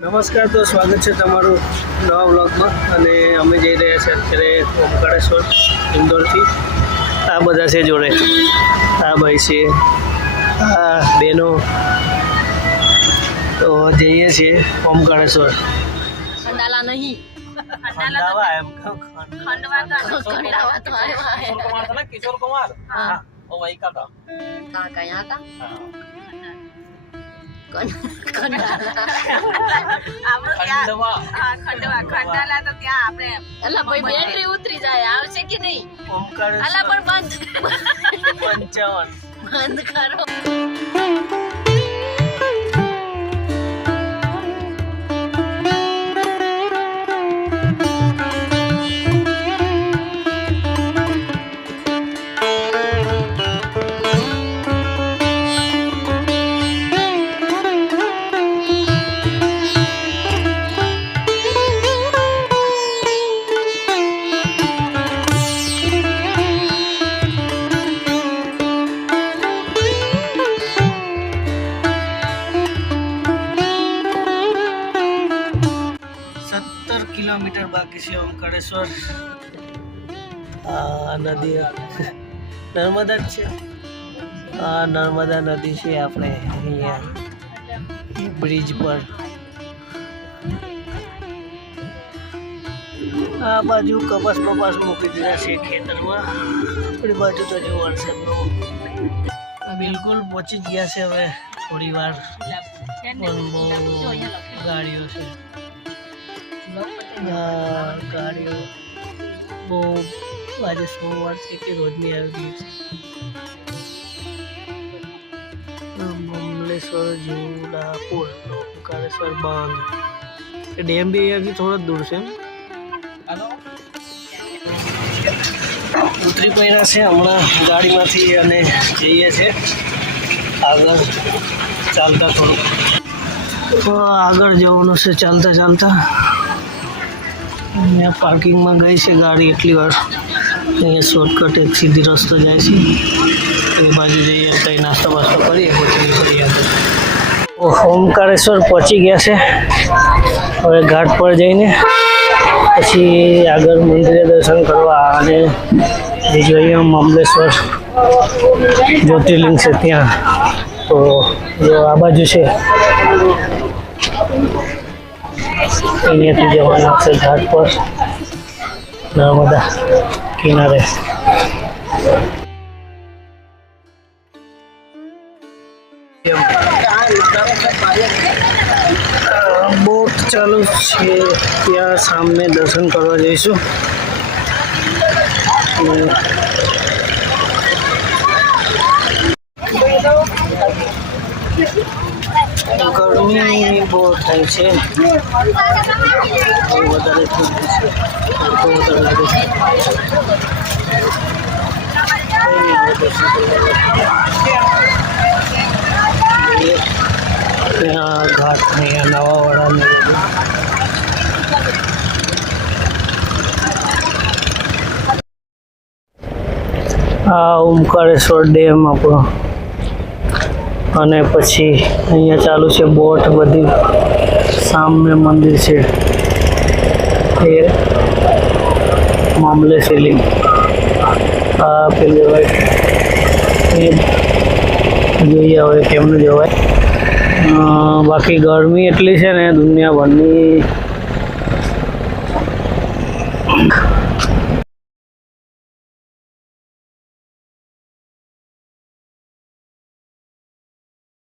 નમસ્કાર તો સ્વાગત છે તમારું નવા બ્લોગમાં અને અમે જઈ રહ્યા છીએ અત્યારે ઓમકારેશ્વર ઇન્દોરથી. આ બધા છે જોડે. આ ભાઈ છે આ બેનો તો જઈએ છીએ ઓમકારેશ્વર. ખંડાલા નહીં. બેટરી ઉતરી જાય. આવશે કે નહીં? અલા પણ બંધ. પંચાવન. બંધ કરો. કિલોમીટર બાકી છે ઓમકારેશ્વર આ નદી નર્મદા જ છે આ નર્મદા નદી છે આપણે અહીંયા બ્રિજ પર આ બાજુ કપાસ બપાસ મૂકી દીધા છે ખેતરમાં આપણી બાજુ તો જો વરસાદનો બિલકુલ પહોંચી જ ગયા છે હવે થોડી વાર પણ બહુ ગાડીઓ છે ગાડીઓ બહુ આજે સોમવાર છે કે રોજની આવી ગઈ છે મમલેશ્વર ઝુલા પુલ ઓમકારેશ્વર બાંધ ડેમ બી અહીંયાથી થોડા દૂર છે ઉતરી પડ્યા છે હમણાં ગાડીમાંથી અને જઈએ છે આગળ ચાલતા થોડું આગળ જવાનું છે, ચાલતા ચાલતા. અહીંયા પાર્કિંગમાં ગઈ છે ગાડી એટલી વાર. અહીંયા શોર્ટકટ એક સીધી રસ્તો જાય છે. એ બાજુ જઈએ કંઈ નાસ્તો બાસ્તો કરીએ, પછી કરીએ ઓમકારેશ્વર પહોંચી ગયા છે. હવે ઘાટ પર જઈને પછી આગળ મંદિરે દર્શન કરવા અને બીજું અહીંયા મમલેશ્વર જ્યોતિર્લિંગ છે ત્યાં. તો આ બાજુ છે. અહીંયાથી જવાના છે ઘાટ પર. નર્મદા કિનારે. બોટ ચાલુ છે. ત્યાં સામે દર્શન કરવા જઈશું અને ગરમી બહુ થાય છે બહુ વધારે થઈ ગઈ છે તડકો વધારે લાગે છે કંઈ નહીં, હવે દર્શન કરવા જઈએ. ત્યાં ઘાટ અહીંયા નવા વાળાને આ ઓમકારેશ્વર ડેમ આપણો અને પછી અહીંયા ચાલુ છે બોટ બધી. સામે મંદિર છે. એ મામલે સીલિંગ આ પેલી હોય એ જોઈએ હવે કેમનું જવાય. બાકી ગરમી એટલી છે ને દુનિયાભરની.